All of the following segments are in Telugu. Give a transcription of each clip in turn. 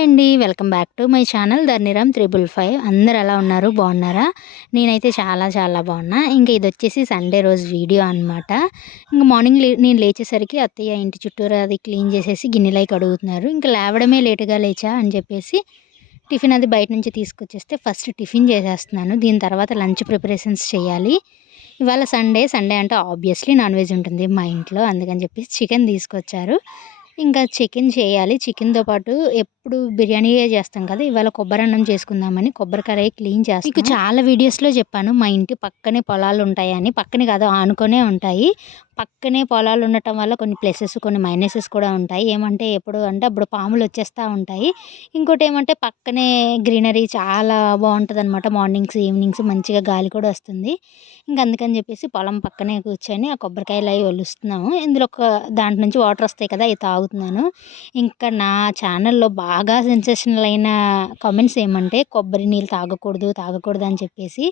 హాయ్ అండి. Welcome back to my channel Dharniram 555. అందరూ ఎలా ఉన్నారు? బాగున్నారా? నేనైతే చాలా చాలా బాగున్నా. ఇంక ఇదొచ్చేసి సండే రోజు వీడియో అనమాట. ఇంక మార్నింగ్ నేను లేచేసరికి అత్తయ్య ఇంటి చుట్టూరా అది క్లీన్ చేసేసి గిన్నెలయి కడుగుతున్నారు. ఇంక లేవడమే లేట్‌గా లేచా అని చెప్పేసి టిఫిన్ అది బయట నుంచి తీసుకొచ్చేస్తే ఫస్ట్ టిఫిన్ చేసేస్తున్నాను. దీని తర్వాత లంచ్ ప్రిపరేషన్స్ చేయాలి. ఇవాళ సండే. సండే అంటే ఆబ్వియస్‌లీ నాన్ వెజ్ ఉంటుంది మా ఇంట్లో. అందుకని చెప్పేసి చికెన్ తీసుకొచ్చారు. ఇంకా చికెన్ చేయాలి. చికెన్‌తో పాటు ఎప్పుడు బిర్యానీయే చేస్తాం కదా! ఇవాళ కొబ్బరన్నం చేసుకుందామని కొబ్బరి కడాయి క్లీన్ చేస్తున్నా. మీకు చాలా వీడియోస్‌లో చెప్పాను మా ఇంటి పక్కనే పొలాలుంటాయని. పక్కనే కాదు ఆనుకునే ఉంటాయి. పక్కనే పొలాలు ఉండటం వల్ల కొన్ని ప్లసెస్, కొన్ని మైనసెస్ కూడా ఉంటాయి. ఏమంటే ఎప్పుడు అంటే అప్పుడు పాములొచ్చేస్తా ఉంటాయి. ఇంకోటేమంటే పక్కనే గ్రీనరీ చాలా బావుంటదనమాట. మార్నింగ్స్, ఈవినింగ్స్ మంచిగా గాలి కూడా వస్తుంది. ఇంక అందుకని చెప్పేసి పొలం పక్కనే కూర్చొని ఆ కొబ్బరికాయలయి ఒలుస్తున్నాము. ఇందులో ఒక దాంట్లో నుంచి వాటర్ వస్తాయి కదా! అయి తాగుతున్నాను. ఇంకా నా ఛానల్‌లో బాగా సెన్సేషనల్ అయిన కామెంట్స్ ఏమంటే కొబ్బరి నీళ్ళు తాగకూడదు, తాగకూడదు అని చెప్పేసి.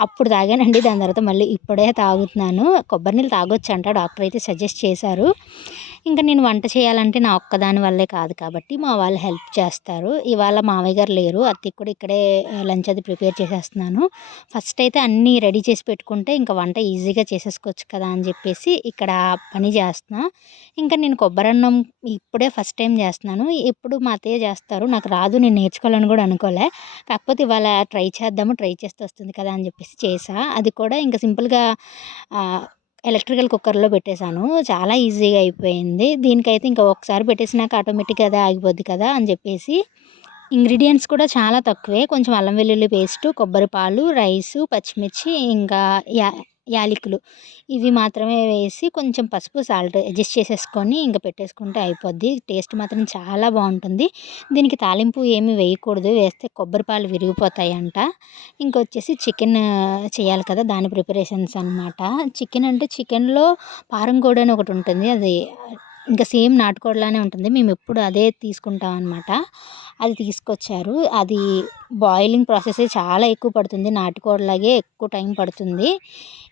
అప్పుడు తాగానండి. దాని తర్వాత మళ్ళీ ఇప్పుడే తాగుతున్నాను. కొబ్బరి నీళ్ళు తాగొచ్చంట డాక్టర్ అయితే సజెస్ట్ చేశారు. ఇంక నేను వంట చేయాలంటే నా ఒక్కదాని వల్లే కాదు కాబట్టి మా వాళ్ళు హెల్ప్ చేస్తారు. ఇవాళ మావయ్య గారు లేరు. అత్తయ్యకి కూడా ఇక్కడే లంచ్ అది ప్రిపేర్ చేసేస్తున్నాను. ఫస్ట్ అయితే అన్నీ రెడీ చేసి పెట్టుకుంటే ఇంక వంట ఈజీగా చేసేసుకోవచ్చు కదా అని చెప్పేసి ఇక్కడ పని చేస్తున్నా. ఇంకా నేను కొబ్బరన్నం ఇప్పుడే ఫస్ట్ టైం చేస్తున్నాను. ఎప్పుడు మా అత్తయ్య చేస్తారు. నాకు రాదు. నేను నేర్చుకోవాలని కూడా అనుకోలే. కాకపోతే ఇవాళ ట్రై చేద్దాము. ట్రై చేస్తే వస్తుంది కదా అని చెప్పేసి చేశా. అది కూడా ఇంక సింపుల్‌గా ఆహ్, ఎలక్ట్రికల్ కుక్కర్‌లో పెట్టేశాను. చాలా ఈజీగా అయిపోయింది. దీనికైతే ఇంకా ఒకసారి పెట్టేసినాక ఆటోమేటిక్‌గా అదే ఆగిపోద్ది కదా అని చెప్పేసి ఇంగ్రీడియెంట్స్ కూడా చాలా తక్కువే. కొంచెం అల్లం వెల్లుల్లి పేస్టు, కొబ్బరి పాలు, రైసు, పచ్చిమిర్చి ఇంకా యా యాలకులు ఇవి మాత్రమే వేసి కొంచెం పసుపు, సాల్ట్ అడ్జస్ట్ చేసేసుకొని ఇంక పెట్టేసుకుంటే అయిపోద్ది. టేస్ట్ మాత్రం చాలా బావుంటుంది. దీనికి తాలింపు ఏమి వేయకూడదు. వేస్తే కొబ్బరి పాలు విరిగిపోతాయంట. ఇంకొచ్చేసి చికెన్ చేయాలి కదా! దాని ప్రిపరేషన్స్ అనమాట. చికెన్ అంటే చికెన్‌లో పారం కోడి అని ఒకటుంటుంది. అది ఇంకా సేమ్ నాటుకోడిలానే ఉంటుంది. మేమెప్పుడు అదే తీసుకుంటాం అనమాట. అది తీసుకొచ్చారు. అది బాయిలింగ్ ప్రాసెసే చాలా ఎక్కువ పడుతుంది. నాటుకోడిలాగే ఎక్కువ టైం పడుతుంది.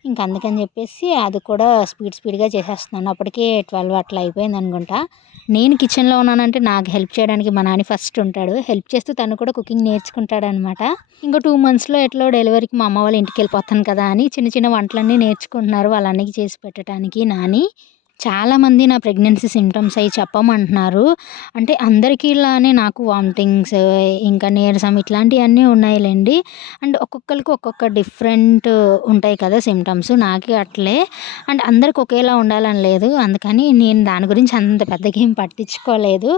ఇంక అందుకని చెప్పేసి అది కూడా స్పీడ్‌గా చేసేస్తున్నాను. అప్పటికే 12 అట్లా అయిపోయిందనుకుంటా. నేను కిచెన్‌లో ఉన్నానంటే నాకు హెల్ప్ చేయడానికి మా నాన్న ఫస్ట్ ఉంటాడు. హెల్ప్ చేస్తూ తను కూడా కుకింగ్ నేర్చుకుంటాడనమాట. ఇంకో 2 మంత్స్‌లో ఎట్లో డెలివరీకి మా అమ్మ వాళ్ళ ఇంటికెళ్ళిపోతాను కదా అని చిన్న చిన్న వంటలన్నీ నేర్చుకుంటున్నారు వాళ్ళ అన్నయ్యకి చేసి పెట్టడానికి నాని. చాలామంది నా ప్రెగ్నెన్సీ సింప్టమ్స్ అయి చెప్పమంటున్నారు. అంటే అందరికీ ఇలానే నాకు వామిటింగ్స్, ఇంకా నీరసం ఇట్లాంటియన్నీ ఉన్నాయిలెండి. అండ్ ఒక్కొక్కళ్ళకి ఒక్కొక్క డిఫరెంట్ ఉంటాయి కదా సింప్టమ్స్. నాకే అట్లే. అండ్ అందరికి ఒకేలా ఉండాలని లేదు. అందుకని నేను దాని గురించి అంత పెద్దగా ఏం పట్టించుకోలేదు.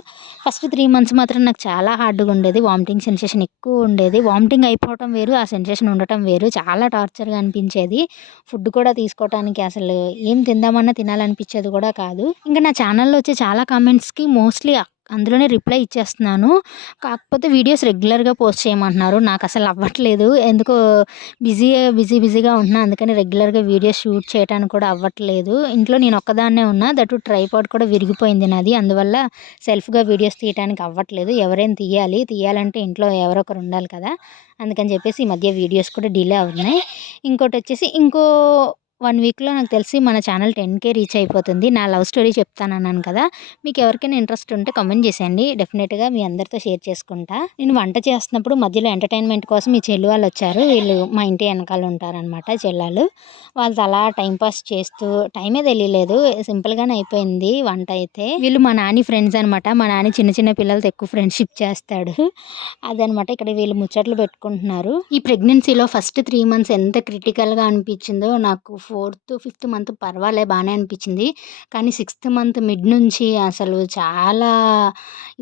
ఫస్ట్ 3 మంత్స్ మాత్రం నాకు చాలా హార్డ్‌గా ఉండేది. వామిటింగ్ సెన్సేషన్ ఎక్కువ ఉండేది. వామిటింగ్ అయిపోవటం వేరు, ఆ సెన్సేషన్ ఉండటం వేరు. చాలా టార్చర్‌గా అనిపించేది. ఫుడ్ కూడా తీసుకోవటానికి అసలు ఏం తిందామన్నా తినాలనిపించేది కూడా కాదు. ఇంకా నా ఛానల్‌లో వచ్చే చాలా కామెంట్స్‌కి మోస్ట్‌లీ అందులోనే రిప్లై ఇచ్చేస్తున్నాను. కాకపోతే వీడియోస్ రెగ్యులర్‌గా పోస్ట్ చేయమంటున్నారు. నాకసలు అవ్వట్లేదు. ఎందుకో బిజీగా ఉంటున్నా. అందుకని రెగ్యులర్‌గా వీడియోస్ షూట్ చేయటానికి కూడా అవ్వట్లేదు. ఇంట్లో నేను ఒక్కదాన్నే ఉన్నా. దట్ ట్రైపాడ్ కూడా విరిగిపోయింది నాది. అందువల్ల సెల్ఫ్‌గా వీడియోస్ తీయటానికి అవ్వట్లేదు. ఎవరైనా తీయాలి. తీయాలంటే ఇంట్లో ఎవరో ఒకరు ఉండాలి కదా! అందుకని చెప్పేసి ఈ మధ్య వీడియోస్ కూడా డిలే అవుతున్నాయి. ఇంకోటొచ్చేసి ఇంకో 1 వీక్‌లో నాకు తెలిసి మన ఛానల్ 10,000 రీచ్ అయిపోతుంది. నా లవ్ స్టోరీ చెప్తానన్నాను కదా! మీకెవరికైనా ఇంట్రెస్ట్ ఉంటే కామెంట్ చేసేయండి. డెఫినెట్‌గా మీ అందరితో షేర్ చేసుకుంటా. నేను వంట చేస్తున్నప్పుడు మధ్యలో ఎంటర్‌టైన్‌మెంట్ కోసం ఈ చెల్లి వాళ్ళొచ్చారు. వీళ్ళు మా ఇంటి ఎనకాల ఉంటారనమాట చెల్లాలు. వాళ్ళతో అలా టైమ్ పాస్ చేస్తూ టైమే తెలియలేదు. సింపుల్‌గానే అయిపోయింది వంట అయితే. వీళ్ళు మా నాని ఫ్రెండ్స్ అనమాట. మా నాని చిన్న చిన్న పిల్లలతో ఎక్కువ ఫ్రెండ్‌షిప్ చేస్తాడు. అదనమాట ఇక్కడ వీళ్ళు ముచ్చట్లు పెట్టుకుంటున్నారు. ఈ ప్రెగ్నెన్సీలో ఫస్ట్ 3 మంత్స్ ఎంత క్రిటికల్‌గా అనిపించిందో నాకు ఫిఫ్త్ మంత్ పర్వాలే బానే అనిపించింది. కానీ సిక్స్త్ మంత్ మిడ్ నుంచి అసలు చాలా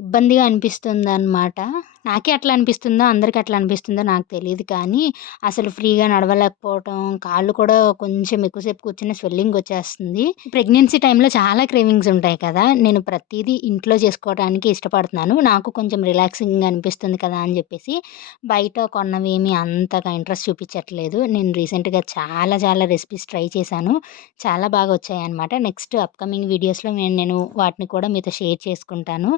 ఇబ్బందిగా అనిపిస్తుందనమాట. నాకే అట్లా అనిపిస్తుందో, అందరికి అట్లా అనిపిస్తుందో నాకు తెలీదు కానీ, అసలు ఫ్రీగా నడవలేకపోవటం, కాళ్ళు కూడా కొంచెం ఎక్కువసేపు కూర్చున్న స్వెల్లింగ్ వచ్చేస్తుంది. ప్రెగ్నెన్సీ టైంలో చాలా క్రేవింగ్స్ ఉంటాయి కదా! నేను ప్రతీదీ ఇంట్లో చేసుకోవడానికి ఇష్టపడుతున్నాను. నాకు కొంచెం రిలాక్సింగ్‌గా అనిపిస్తుంది కదా అని చెప్పేసి, బయట కొన్నవేమి అంతగా ఇంట్రెస్ట్ చూపించట్లేదు. నేను రీసెంట్‌గా చాలా చాలా రెసిపీస్ ట్రై చేశాను. చాలా బాగా వచ్చాయన్నమాట. నెక్స్ట్ అప్‌కమింగ్ వీడియోస్‌లో నేను వాటిని కూడా మీతో షేర్ చేసుకుంటాను.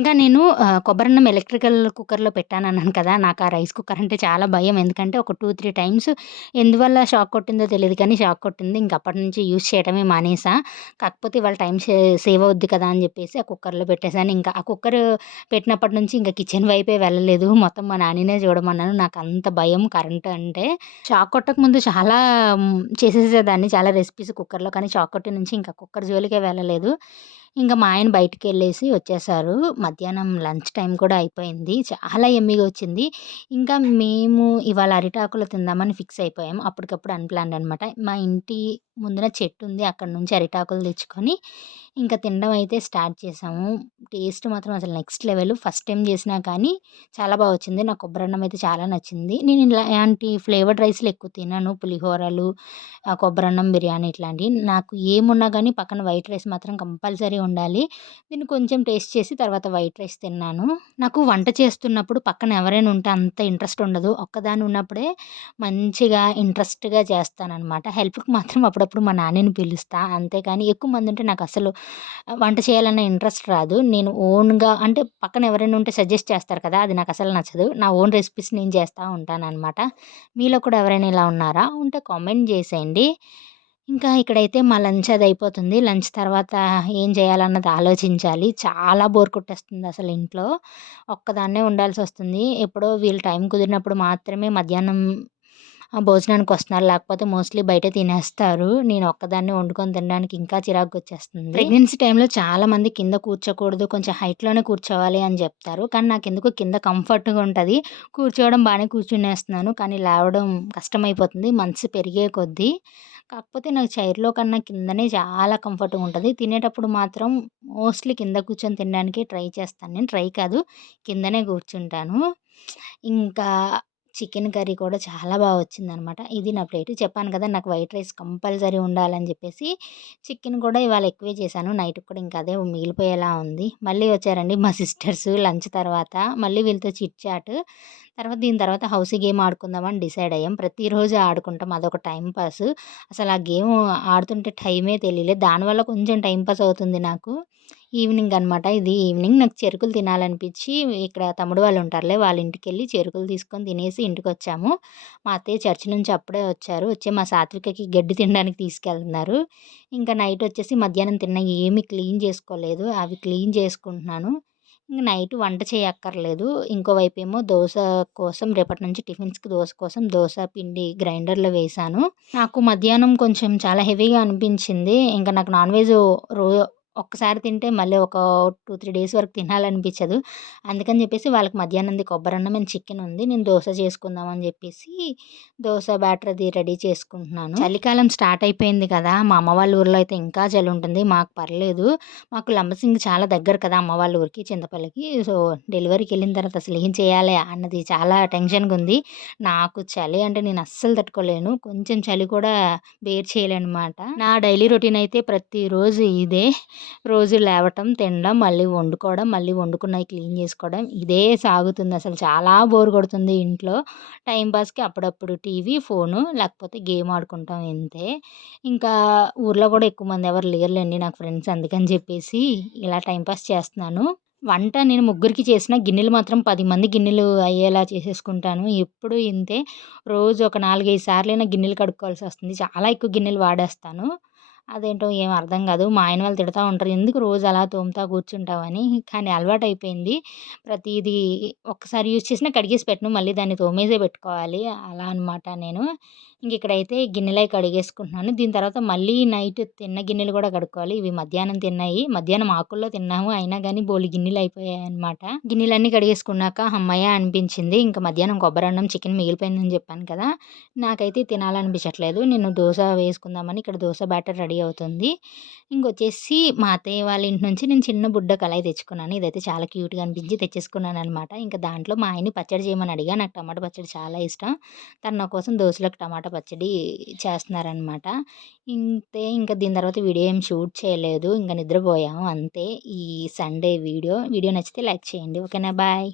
ఇంకా నేను కొబ్బరన్నం ఎలక్ట్రికల్ కుక్కర్‌లో పెట్టానన్నాను కదా! నాకు ఆ రైస్ కుక్కర్ అంటే చాలా భయం. ఎందుకంటే ఒక 2, 3 టైమ్స్ ఎందువల్ల షాక్ కొట్టిందో తెలీదు కానీ షాక్ కొట్టింది. ఇంక అప్పటి నుంచి యూజ్ చేయడమే మానేసా. కాకపోతే ఇవాళ టైం సేవ్ అవుద్ది కదా! అని చెప్పేసి ఆ కుక్కర్‌లో పెట్టేసాను. ఇంకా ఆ కుక్కర్ పెట్టినప్పటి నుంచి ఇంక కిచెన్ వైపే వెళ్ళలేదు. మొత్తం మా నానినే చూడమన్నాను. నాకంత భయం కరెంట్ అంటే. షాక్ కొట్టకముందు చాలా చేసేసేదాన్ని చాలా రెసిపీస్ కుక్కర్‌లో. కానీ షాక్ కొట్టిన నుంచి ఇంకా కుక్కర్ జోలికే వెళ్ళలేదు. ఇంక మా ఆయన బయటికెళ్ళేసి వచ్చేసారు. మధ్యాహ్నం లంచ్ టైమ్ కూడా అయిపోయింది. చాలా యమ్మీగా వచ్చింది. ఇంకా మేము ఇవాళ అరిటాకులు తిందామని ఫిక్స్ అయిపోయాం. అప్పటికప్పుడు అన్‌ప్లాన్డ్ అనమాట. మా ఇంటి ముందున చెట్టుంది. అక్కడి నుంచి అరిటాకులు తెచ్చుకొని ఇంకా తినడం అయితే స్టార్ట్ చేశాము. టేస్ట్ మాత్రం అసలు నెక్స్ట్ లెవెల్. ఫస్ట్ టైమ్ చేసినా కానీ చాలా వచ్చింది. నాకు కొబ్బరన్నం అయితే చాలా నచ్చింది. నేను ఇలాంటి ఫ్లేవర్డ్ రైస్‌లు ఎక్కువ తినను. పులిహోరలు, కొబ్బరన్నం, బిర్యానీ ఇట్లాంటియి. నాకు ఏమున్నా గానీ పక్కన వైట్ రైస్ మాత్రం కంపల్సరీ ఉండాలి. దీన్ని కొంచెం టేస్ట్ చేసి తర్వాత వైట్ రైస్ తిన్నాను. నాకు వంట చేస్తున్నప్పుడు పక్కన ఎవరైనా ఉంటే అంత ఇంట్రెస్ట్ ఉండదు. ఒక్కదాన్ని ఉన్నప్పుడే మంచిగా ఇంట్రెస్ట్‌గా చేస్తాననమాట. హెల్ప్‌కి మాత్రం అప్పుడప్పుడు మా నాన్నని పిలుస్తా. అంతేగాని ఎక్కువ మందుంటే నాకసలు వంట చేయాలన్న ఇంట్రెస్ట్ రాదు. నేను ఓన్‌గా అంటే పక్కన ఎవరైనా ఉంటే సజెస్ట్ చేస్తారు కదా! అది నాకసలు నచ్చదు. నా ఓన్ రెసిపీస్ నేను చేస్తా ఉంటాననమాట. మీలో కూడా ఎవరైనా ఇలా ఉన్నారా? ఉంటే కామెంట్ జేసేయండి. ఇంకా ఇక్కడైతే మా లంచ్ అదయిపోతుంది. లంచ్ తర్వాత ఏం చేయాలన్నది ఆలోచించాలి. చాలా బోర్ కొట్టేస్తుంది అసలు ఇంట్లో. ఒక్కదాన్నే ఉండాల్సొస్తుంది. ఎప్పుడో వీళ్ళు టైం కుదిరినప్పుడు మాత్రమే మధ్యాహ్నం భోజనానికొస్తున్నారు. లేకపోతే మోస్ట్‌లీ బయటే తినేస్తారు. నేను ఒక్కదాన్నే వండుకొని తినడానికి ఇంకా చిరాకొచ్చేస్తుంది. ప్రెగ్నెన్సీ టైంలో చాలామంది కింద కూర్చోకూడదు. కొంచెం హైట్‌లోనే కూర్చోవాలి అని జెప్తారు. కానీ నాకెందుకో కింద కంఫర్ట్‌గా ఉంటది. కూర్చోవడం బానే కూర్చునేస్తున్నాను. కానీ లేవడం కష్టమైపోతుంది మంత్స్ పెరిగే కొద్దీ. కాకపోతే నాకు చైర్‌లో కన్నా కిందనే చాలా కంఫర్ట్‌గా ఉంటది. తినేటప్పుడు మాత్రం మోస్ట్‌లీ కింద కూర్చొని తినడానికే ట్రై చేస్తాను నేను. ట్రై కాదు కిందనే కూర్చుంటాను. ఇంకా చికెన్ కర్రీ కూడా చాలా వచ్చిందనమాట. ఇది నా ప్లేటు. చెప్పాను కదా! నాకు వైట్ రైస్ కంపల్సరీ ఉండాలని జెప్పేసి, చికెన్ కూడా ఇవాళ ఎక్కువే చేశాను. నైట్‌కి కూడా ఇంకా అదే మిగిలిపోయేలా ఉంది. మళ్ళీ వచ్చారండి మా సిస్టర్స్ లంచ్ తర్వాత. మళ్ళీ వీళ్ళతో చిట్ చాట్. దీని తర్వాత హౌసీ గేమ్ ఆడుకుందామని డిసైడ్ అయ్యాం. ప్రతిరోజు ఆడుకుంటాం. అదొక టైమ్ పాస్. అసలు ఆ గేమ్ ఆడుతుంటే టైమే తెలియలేదు. దానివల్ల కొంచెం టైమ్ పాస్ అవుతుంది నాకు. ఈవినింగ్ అనమాట. ఇది ఈవినింగ్ నాకు చెరుకులు తినాలనిపించి ఇక్కడ తమ్ముడు వాళ్ళు ఉంటారులే వాళ్ళ ఇంటికెళ్ళి చెరుకులు తీసుకొని తినేసి ఇంటికొచ్చాము. మా అత్తయ్య చర్చి నుంచి అప్పుడే వచ్చారు. వచ్చి మా సాత్వికకి గడ్డి తినడానికి తీసుకెళ్తున్నారు. ఇంకా నైట్ వచ్చేసి మధ్యాహ్నం తిన్నయి ఏమి క్లీన్ చేసుకోలేదు. అవి క్లీన్ చేసుకుంటున్నాను. ఇంక నైట్ వంట చేయక్కర్లేదు. ఇంకోవైపేమో దోస కోసం రేపటి నుంచి టిఫిన్స్‌కి దోస కోసం దోస పిండి గ్రైండర్‌లో వేశాను. నాకు మధ్యాహ్నం కొంచెం చాలా హెవీగా అనిపించింది. ఇంక నాకు నాన్ వెజ్ రో ఒక్కసారి తింటే మళ్ళీ ఒక 2, 3 డేస్ వరకు తినాలనిపించదు. అందుకని చెప్పేసి వాళ్ళకి మధ్యాహ్నంది కొబ్బరన్నం అండ్ చికెన్ ఉంది. నేను దోస చేసుకుందాం అని చెప్పేసి దోస బ్యాటర్ అది రెడీ చేసుకుంటున్నాను. చలికాలం స్టార్ట్ అయిపోయింది కదా! మా అమ్మ వాళ్ళ ఊర్లో అయితే ఇంకా చలి ఉంటుంది. మాకు పర్లేదు. మాకు లంబసింగి చాలా దగ్గర కదా! అమ్మ వాళ్ళ ఊరికి చింతపల్లికి. సో, డెలివరీకెళ్ళిన తర్వాత అసలు ఏం చేయాలి అన్నది చాలా టెన్షన్‌గుంది. నాకు చలి అంటే నేను అస్సలు తట్టుకోలేను. కొంచెం చలి కూడా బేర్ చేయలేనమాట. నా డైలీ రొటీన్ అయితే ప్రతిరోజు ఇదే. రోజు లేవటం, తినడం, మళ్ళీ వండుకోవడం, మళ్ళీ వండుకున్నయి క్లీన్ చేసుకోవడం ఇదే సాగుతుంది. అసలు చాలా బోర్ కొడుతుంది ఇంట్లో. టైమ్ పాస్‌కి అప్పుడప్పుడు టీవీ, ఫోను లేకపోతే గేమ్ ఆడుకుంటాం ఇంతే. ఇంకా ఊర్లో కూడా ఎక్కువ మంది ఎవరు లేరులెండి నాకు ఫ్రెండ్స్ అందుకని చెప్పేసి ఇలా టైమ్ పాస్ చేస్తున్నాను. వంట నేను ముగ్గురికి చేసినా గిన్నెలు మాత్రం 10 మంది గిన్నెలు అయ్యేలా చేసేసుకుంటాను. ఎప్పుడు ఇంతే. రోజు ఒక 4, 5 సార్లైనా గిన్నెలు కడుక్కోవాల్సొస్తుంది. చాలా ఎక్కువ గిన్నెలు వాడేస్తాను. అదేంటో ఏం అర్థం గాదు. మా ఆయన వాళ్ళు తిడతా ఉంటారు. ఎందుకు రోజు అలా తోముతా కూర్చుంటావని. కానీ అలవాటయిపోయింది. ప్రతీదీ ఒక్కసారి యూజ్ చేసినా కడిగేసి పెట్టను. మళ్ళీ దాన్ని తోమేసే పెట్టుకోవాలి. అలా అనమాట నేను. ఇంకిక్కడైతే గిన్నెలయి కడిగేసుకుంటున్నాను. దీని తర్వాత మళ్ళీ నైట్ తిన్న గిన్నెలు గూడా కడుక్కోవాలి. ఇవి మధ్యాహ్నం తిన్నయి. మధ్యాహ్నం ఆకుల్లో తిన్నాము. అయినా గానీ బోలెడు గిన్నెలయిపోయాయనమాట. గిన్నెలన్నీ కడిగేసుకున్నాక హమ్మయ్య అనిపించింది. ఇంక మధ్యాహ్నం కొబ్బరన్నం, చికెన్ మిగిలిపోయిందని జెప్పాను కదా! నాకైతే తినాలనిపించట్లేదు. నేను దోస వేసుకుందామని ఇక్కడ దోస బ్యాటర్ రెడీ అవుతుంది. ఇంకొచ్చేసి మా అత్తయ్య వాళ్ళ ఇంటి నుంచి నేను చిన్న బుడ్డ కళాయి తెచ్చుకున్నాను. ఇదైతే చాలా క్యూట్‌గా అనిపించి తెచ్చేసుకున్నాననమాట. ఇంక దాంట్లో మా ఆయన్ని పచ్చడి చేయమని అడిగా. నాకు టమాటా పచ్చడి చాలా ఇష్టం. తను నా కోసం దోసలోకి టమాటా పచ్చడి చేస్తున్నారనమాట. ఇంతే ఇంక దీని తర్వాత వీడియో ఏం షూట్ చేయలేదు. ఇంక నిద్రపోయాము అంతే. ఈ సండే వీడియో. వీడియో నచ్చితే లైక్ చేయండి. ఓకేనా? బాయ్.